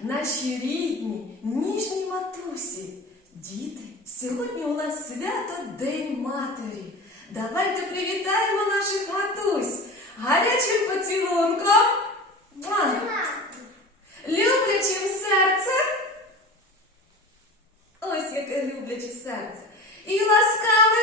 наші рідні, ніжні матусі. Діти, сьогодні у нас свято День Матері. Давайте привітаємо наших матусь гарячим поцілунком, Муа! люблячим серцем. Ось яке любляче серце. І ласкавим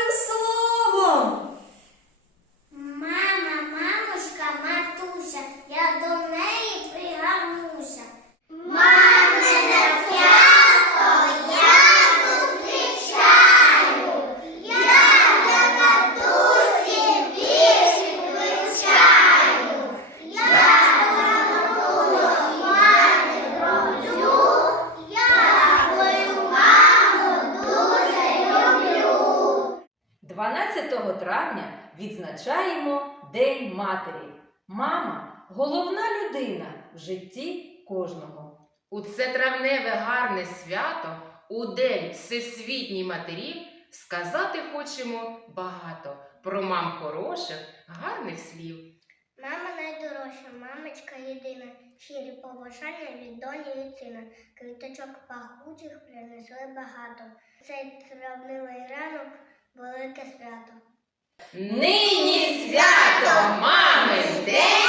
Травня відзначаємо День матері. Мама головна людина в житті кожного. У це травневе гарне свято, у День Всесвітній матерів, сказати хочемо багато про мам хороших, гарних слів. Мама найдорожча, мамочка єдина, щирі побажання від доні і сина, квіточок пахучих принесли багато. Цей травневий ранок велике свято. Нині свято мамин день,